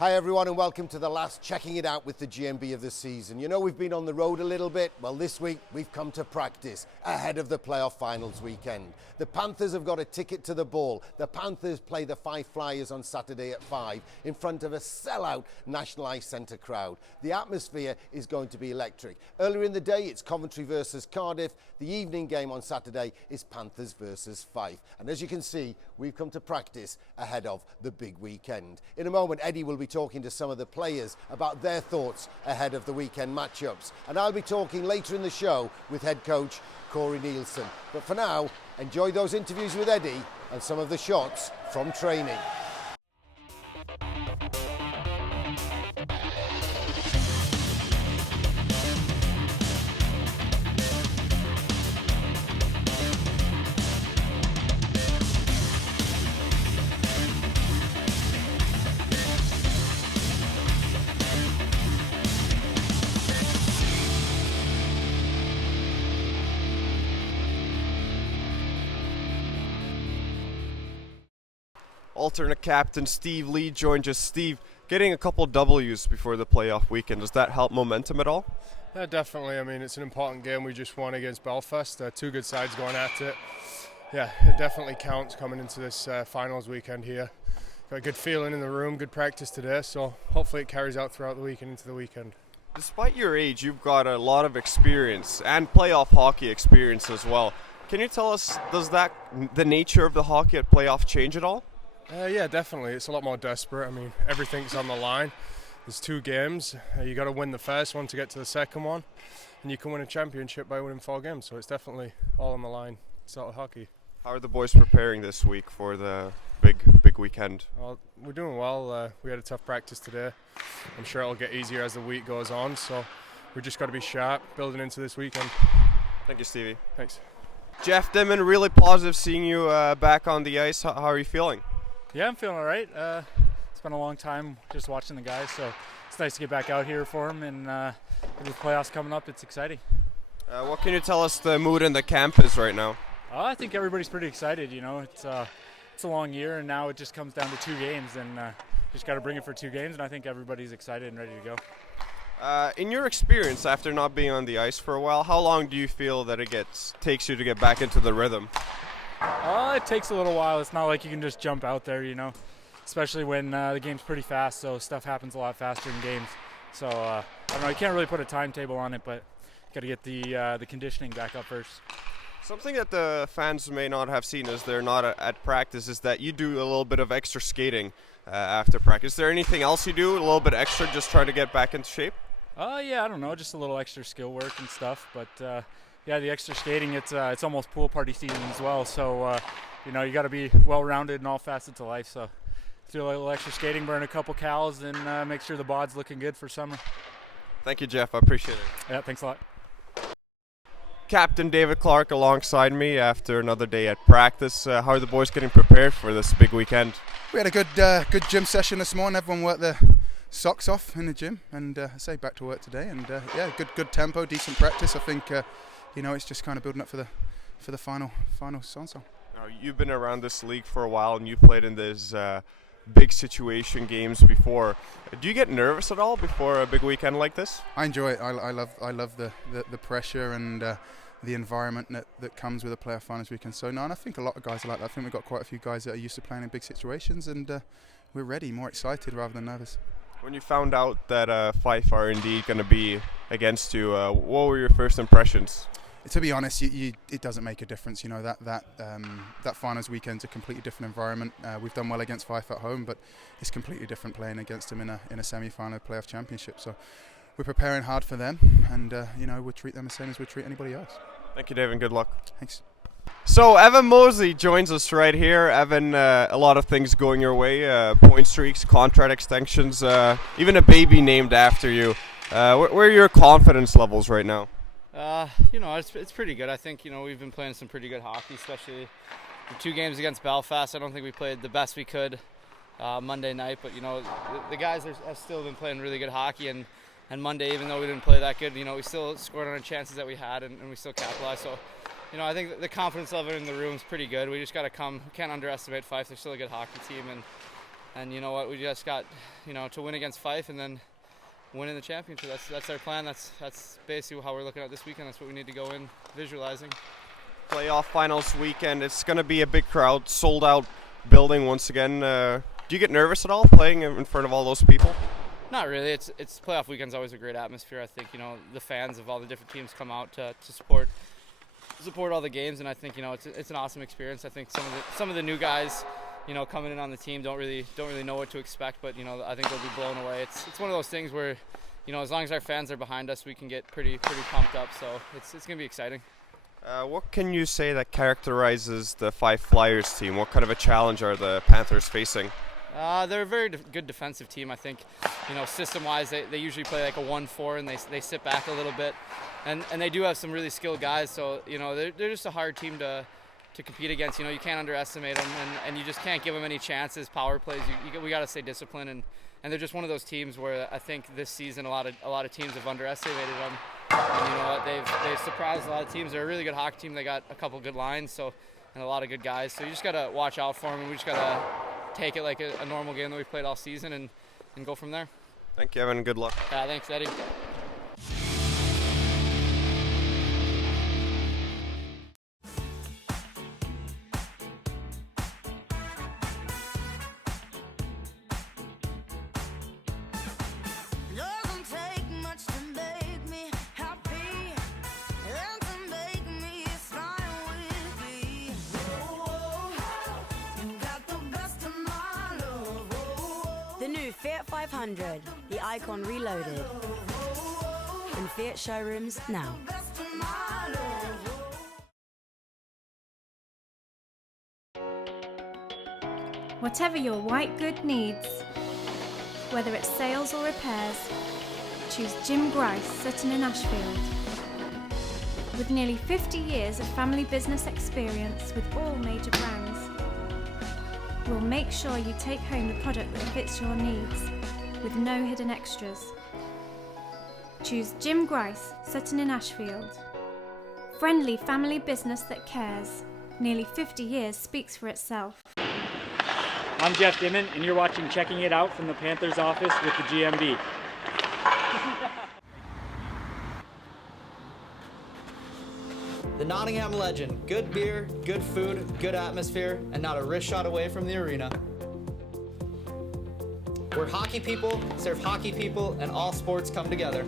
Hi everyone and welcome to the last Checking It Out with the GMB of the season. You know we've been on the road a little bit. Well, this week we've come to practice ahead of the playoff finals weekend. The Panthers have got a ticket to the ball. The Panthers play the Five Flyers on Saturday at 5 in front of a sellout National Ice Centre crowd. The atmosphere is going to be electric. Earlier in the day it's Coventry versus Cardiff. The evening game on Saturday is Panthers versus Fife. And as you can see, we've come to practice ahead of the big weekend. In a moment, Eddie will be talking to some of the players about their thoughts ahead of the weekend matchups. And I'll be talking later in the show with head coach Corey Nielsen. But for now, enjoy those interviews with Eddie and some of the shots from training. Alternate captain Steve Lee joins us. Steve, getting a couple W's before the playoff weekend, does that help momentum at all? Yeah, definitely. I mean, it's an important game we just won against Belfast. Two good sides going at it. Yeah, it definitely counts coming into this finals weekend here. Got a good feeling in the room, good practice today, so hopefully it carries out throughout the week and into the weekend. Despite your age, you've got a lot of experience and playoff hockey experience as well. Can you tell us, does the nature of the hockey at playoff change at all? Yeah, definitely. It's a lot more desperate. I mean, everything's on the line. There's 2 games. You got to win the first one to get to the second one, and you can win a championship by winning 4 games. So it's definitely all on the line. Sort of hockey. How are the boys preparing this week for the big weekend? Well, we're doing well. We had a tough practice today. I'm sure it'll get easier as the week goes on. So we just got to be sharp, building into this weekend. Thank you, Stevie. Thanks. Jeff Dimon, really positive seeing you back on the ice. How are you feeling? Yeah, I'm feeling all right. It's been a long time just watching the guys, so it's nice to get back out here for them. And with the playoffs coming up, it's exciting. What can you tell us the mood in the camp is right now? I think everybody's pretty excited. You know, it's a long year, and now it just comes down to 2 games, and just got to bring it for 2 games. And I think everybody's excited and ready to go. In your experience, after not being on the ice for a while, how long do you feel that it takes you to get back into the rhythm? It takes a little while. It's not like you can just jump out there, you know, especially when the game's pretty fast, so stuff happens a lot faster in games. So, I don't know, you can't really put a timetable on it, but got to get the conditioning back up first. Something that the fans may not have seen as they're not at practice is that you do a little bit of extra skating after practice. Is there anything else you do, a little bit extra, just try to get back into shape? Yeah, I don't know, just a little extra skill work and stuff, but yeah, the extra skating, it's almost pool party season as well, so you know, you got to be well-rounded in all facets of life, so do a little extra skating, burn a couple calories, and make sure the bod's looking good for summer. Thank you, Jeff. I appreciate it. Yeah, thanks a lot. Captain David Clark alongside me after another day at practice. How are the boys getting prepared for this big weekend? We had a good gym session this morning. Everyone worked their socks off in the gym, and I say back to work today. And yeah, good tempo, decent practice. I think you know, it's just kind of building up for the final so. You've been around this league for a while, and you played in these big situation games before. Do you get nervous at all before a big weekend like this? I enjoy it. I love the pressure and the environment that comes with a playoff finals weekend. So no, and I think a lot of guys are like that. I think we've got quite a few guys that are used to playing in big situations, and we're ready, more excited rather than nervous. When you found out that Fife are indeed going to be against you, what were your first impressions? To be honest, it doesn't make a difference. You know, that finals weekend's a completely different environment. We've done well against Fife at home, but it's completely different playing against them in a semi-final playoff championship. So we're preparing hard for them, and you know, we'll treat them the same as we treat anybody else. Thank you, Dave, and good luck. Thanks. So Evan Mosley joins us right here. Evan, a lot of things going your way, point streaks, contract extensions, even a baby named after you. Where are your confidence levels right now? You know, it's pretty good. I think, you know, we've been playing some pretty good hockey, especially the 2 games against Belfast. I don't think we played the best we could Monday night, but, you know, the guys have still been playing really good hockey, and Monday, even though we didn't play that good, you know, we still scored on the chances that we had, and we still capitalized. So, you know, I think the confidence level in the room is pretty good. We just got to come. We can't underestimate Fife. They're still a good hockey team, And you know what, we just got, to win against Fife and then win in the championship. That's our plan. That's basically how we're looking at this weekend. That's what we need to go in visualizing. Playoff finals weekend. It's going to be a big crowd, sold out building once again. Do you get nervous at all playing in front of all those people? Not really. It's playoff weekend's always a great atmosphere. I think the fans of all the different teams come out to support all the games, and I think it's an awesome experience. I think some of the new guys coming in on the team don't really know what to expect, but I think they'll be blown away. It's one of those things where as long as our fans are behind us, we can get pretty pumped up. So it's going to be exciting. What can you say that characterizes the Fife Flyers team? What kind of a challenge are the Panthers facing? They're a very good defensive team. I think, system-wise, they usually play like a 1-4 and they sit back a little bit, and they do have some really skilled guys. So they're just a hard team to compete against. You can't underestimate them, and you just can't give them any chances. Power plays, we got to stay disciplined, and they're just one of those teams where I think this season a lot of teams have underestimated them. And you know what? They've surprised a lot of teams. They're a really good hockey team. They got a couple good lines, and a lot of good guys. So you just got to watch out for them, and we just got to take it like a normal game that we've played all season and go from there. Thank you, Evan. Good luck. Yeah, thanks, Eddie. The new Fiat 500, the Icon Reloaded. In Fiat showrooms now. Whatever your white good needs, whether it's sales or repairs, choose Jim Grice, Sutton in Ashfield. With nearly 50 years of family business experience with all major brands, we'll make sure you take home the product that fits your needs, with no hidden extras. Choose Jim Grice, Sutton in Ashfield. Friendly family business that cares. Nearly 50 years speaks for itself. I'm Jeff Dimon, and you're watching Checking It Out from the Panthers office with the GMB. The Nottingham Legend. Good beer, good food, good atmosphere, and not a wrist shot away from the arena. Where hockey people serve hockey people and all sports come together.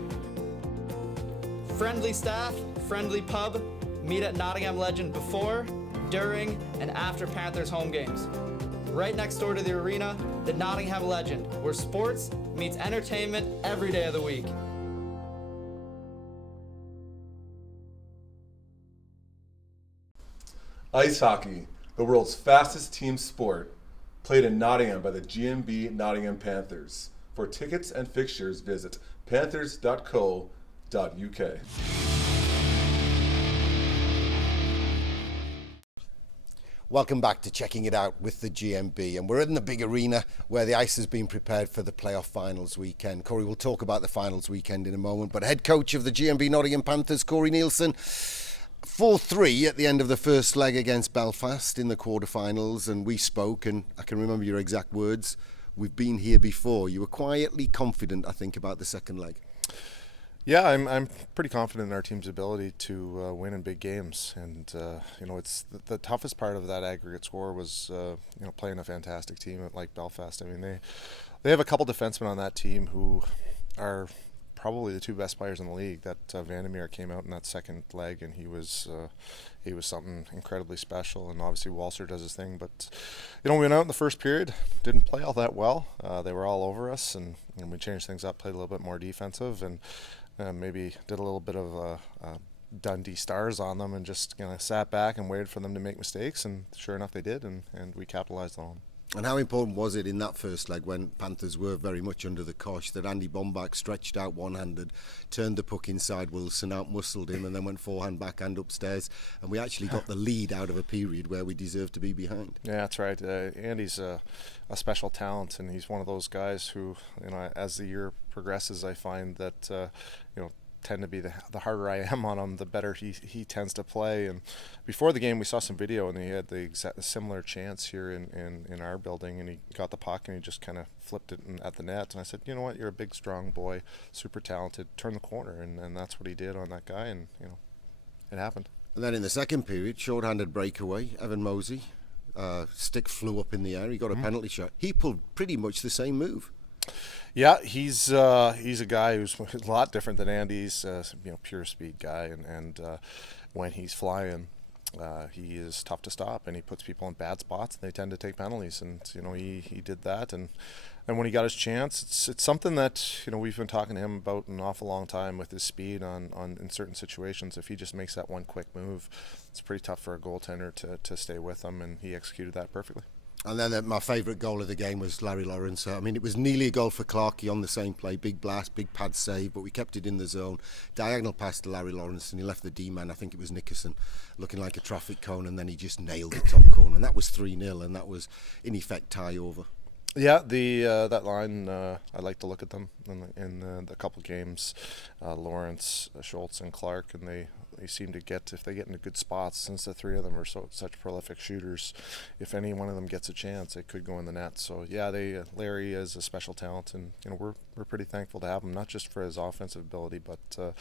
Friendly staff, friendly pub. Meet at Nottingham Legend before, during, and after Panthers home games. Right next door to the arena, the Nottingham Legend, where sports meets entertainment every day of the week. Ice hockey, the world's fastest team sport, played in Nottingham by the GMB Nottingham Panthers. For tickets and fixtures, visit panthers.co.uk. Welcome back to Checking It Out with the GMB, and we're in the big arena where the ice has been prepared for the playoff finals weekend. Corey, we'll talk about the finals weekend in a moment, but head coach of the GMB Nottingham Panthers, Corey Nielsen, 4-3 at the end of the first leg against Belfast in the quarterfinals, and we spoke, and I can remember your exact words. We've been here before. You were quietly confident, I think, about the second leg. Yeah, I'm pretty confident in our team's ability to win in big games, and it's the toughest part of that aggregate score was playing a fantastic team like Belfast. I mean, they have a couple defensemen on that team who are probably the two best players in the league. That Vandermeer came out in that second leg, and he was something incredibly special. And obviously Walser does his thing, but we went out in the first period, didn't play all that well. They were all over us, and we changed things up, played a little bit more defensive, and maybe did a little bit of Dundee Stars on them, and just sat back and waited for them to make mistakes. And sure enough, they did, and we capitalized on them. And how important was it in that first leg, when Panthers were very much under the cosh, that Andy Bombach stretched out one-handed, turned the puck inside Wilson, out-muscled him, and then went forehand backhand upstairs, and we actually got the lead out of a period where we deserved to be behind? Yeah, that's right. Andy's a special talent, and he's one of those guys who, as the year progresses, I find that tend to be the harder I am on him, the better he tends to play. And before the game, we saw some video, and he had the exact similar chance here in our building, and he got the puck and he just kind of flipped it at the net. And I said, you know what, you're a big, strong boy, super talented, turn the corner, and that's what he did on that guy, and it happened. And then in the second period, short-handed breakaway, Evan Mosey, stick flew up in the air, he got a penalty shot. He pulled pretty much the same move. Yeah, he's a guy who's a lot different than Andy. He's pure speed guy, and when he's flying, he is tough to stop, and he puts people in bad spots, and they tend to take penalties. And he did that, and when he got his chance, it's something that we've been talking to him about an awful long time with his speed on in certain situations. If he just makes that one quick move, it's pretty tough for a goaltender to stay with him, and he executed that perfectly. And then my favourite goal of the game was Larry Lawrence. I mean, it was nearly a goal for Clarkey on the same play. Big blast, big pad save, but we kept it in the zone. Diagonal pass to Larry Lawrence, and he left the D-man, I think it was Nickerson, looking like a traffic cone, and then he just nailed the top corner. And that was 3-0, and that was, in effect, tie over. Yeah, that line, I like to look at them in the couple games, Lawrence, Schultz, and Clark, and they seem to get, if they get into good spots, since the three of them are such prolific shooters, if any one of them gets a chance, it could go in the net. So yeah, Larry is a special talent, and we're pretty thankful to have him, not just for his offensive ability, but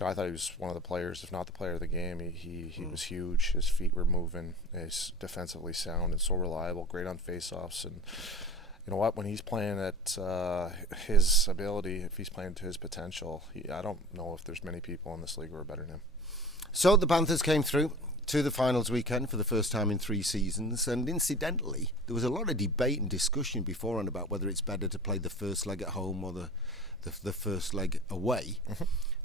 I thought he was one of the players, if not the player of the game. He was huge. His feet were moving. He's defensively sound and so reliable, great on faceoffs, and you know what? When he's playing at his ability, if he's playing to his potential, I don't know if there's many people in this league who are better than him. So the Panthers came through to the finals weekend for the first time in 3 seasons, and incidentally, there was a lot of debate and discussion beforehand about whether it's better to play the first leg at home or the first leg away.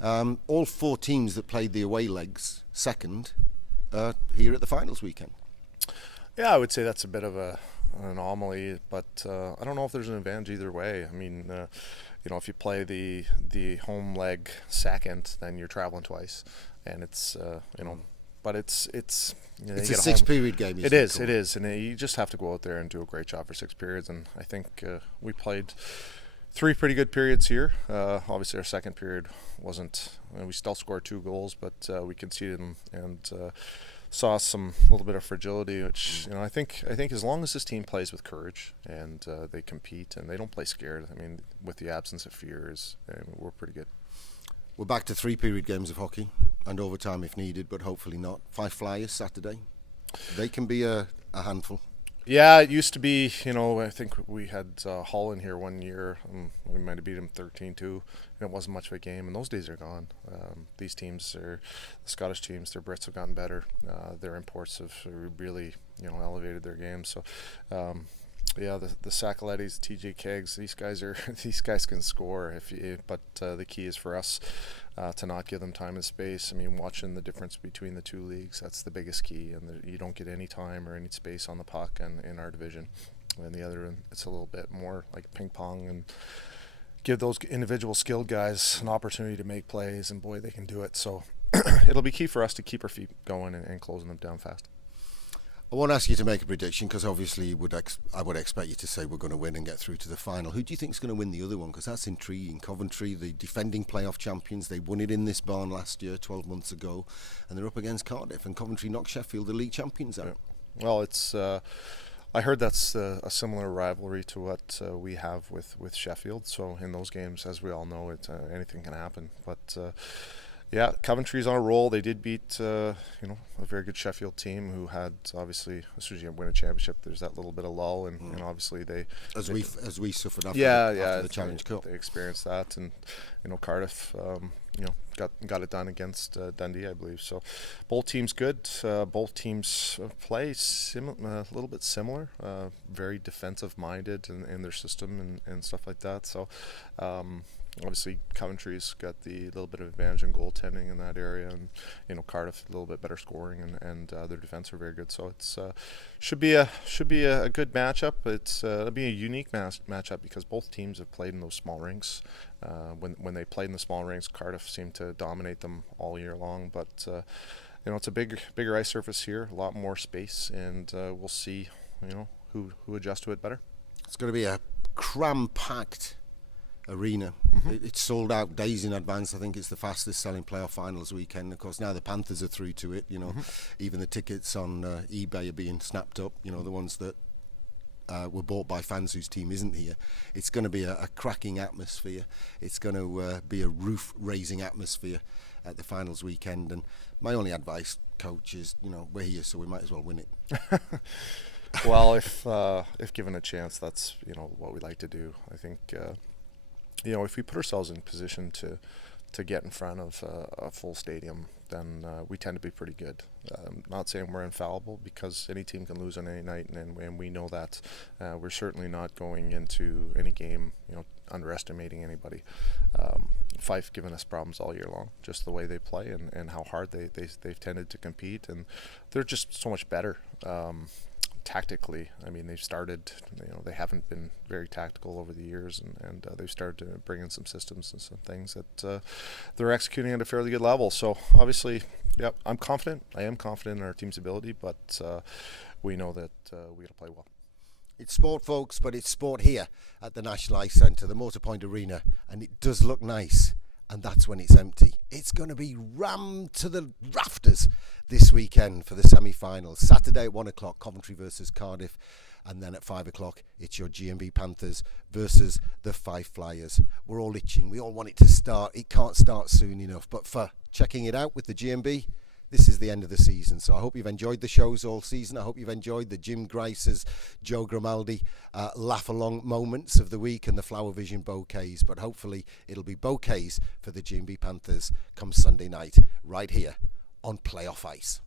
All 4 teams that played the away legs second here at the finals weekend. Yeah, I would say that's a bit of an anomaly, but I don't know if there's an advantage either way. I mean, if you play the home leg second, then you're traveling twice, and it's but it's a 6-period game. It is, and you just have to go out there and do a great job for 6 periods. And I think we played 3 pretty good periods here. Obviously, our second period wasn't. We still scored 2 goals, but we conceded them and saw some little bit of fragility, which I think as long as this team plays with courage and they compete and they don't play scared, I mean, with the absence of fears, we're pretty good. We're back to 3-period games of hockey and overtime if needed, but hopefully not. 5 Flyers Saturday. They can be a handful. Yeah, it used to be, I think we had Hull in here one year. We might have beat them 13-2, and it wasn't much of a game, and those days are gone. These teams, the Scottish teams, their Brits have gotten better. Their imports have really, elevated their game. So, yeah, the Saccolettis, TJ Kegs, these guys can score. But the key is for us to not give them time and space. I mean, watching the difference between the 2 leagues, that's the biggest key. And you don't get any time or any space on the puck in our division. And the other, it's a little bit more like ping pong, and give those individual skilled guys an opportunity to make plays. And boy, they can do it. So it'll be key for us to keep our feet going and closing them down fast. I won't ask you to make a prediction because obviously I would expect you to say we're going to win and get through to the final. Who do you think is going to win the other one? Because that's intriguing. Coventry, the defending playoff champions, they won it in this barn last year, 12 months ago, and they're up against Cardiff, and Coventry knocked Sheffield, the league champions, out. Yeah. Well, it's I heard that's a similar rivalry to what we have with Sheffield. So in those games, as we all know, anything can happen. But yeah, Coventry's on a roll. They did beat a very good Sheffield team who had, obviously, as soon as you win a championship, there's that little bit of lull, and obviously as we suffered after the Challenge Cup. They experienced that, and Cardiff got it done against Dundee, I believe. So both teams good. Both teams play a little bit similar, very defensive minded in their system and stuff like that. So obviously Coventry's got the little bit of advantage in goaltending in that area, and Cardiff a little bit better scoring, and their defense are very good. So it's should be a good matchup. It'll be a unique matchup because both teams have played in those small rinks. When they played in the small rinks, Cardiff seemed to dominate them all year long. But it's a bigger ice surface here, a lot more space, and we'll see who adjusts to it better. It's going to be a cram-packed arena. It's sold out days in advance. I think it's the fastest selling playoff finals weekend. Of course, now the Panthers are through to it. You know, even the tickets on eBay are being snapped up. You know, the ones that were bought by fans whose team isn't here. It's going to be a cracking atmosphere. It's going to be a roof-raising atmosphere at the finals weekend. And my only advice, coach, is, you know, we're here, so we might as well win it. Well, if given a chance, that's, you know, what we like to do. I think, you know, if we put ourselves in position to get in front of a full stadium, then we tend to be pretty good. Not saying we're infallible, because any team can lose on any night, and we know that. We're certainly not going into any game, you know, underestimating anybody. Fife given us problems all year long, just the way they play and how hard they've tended to compete, and they're just so much better. Tactically, I mean, they've started, you know, they haven't been very tactical over the years, and they've started to bring in some systems and some things that they're executing at a fairly good level. So obviously, yeah, I'm confident. I am confident in our team's ability, but we know that we got to play well. It's sport, folks, but it's sport here at the National Ice Centre, the Motorpoint Arena, and it does look nice. And that's when it's empty. It's going to be rammed to the rafters this weekend for the semi-finals. Saturday at 1 o'clock, Coventry versus Cardiff. And then at 5 o'clock, it's your GMB Panthers versus the Fife Flyers. We're all itching. We all want it to start. It can't start soon enough. But for checking it out with the GMB, this is the end of the season. So I hope you've enjoyed the shows all season. I hope you've enjoyed the Jim Grice's, Joe Grimaldi laugh-along moments of the week and the Flower Vision bouquets. But hopefully it'll be bouquets for the GMB Panthers come Sunday night right here on Playoff Ice.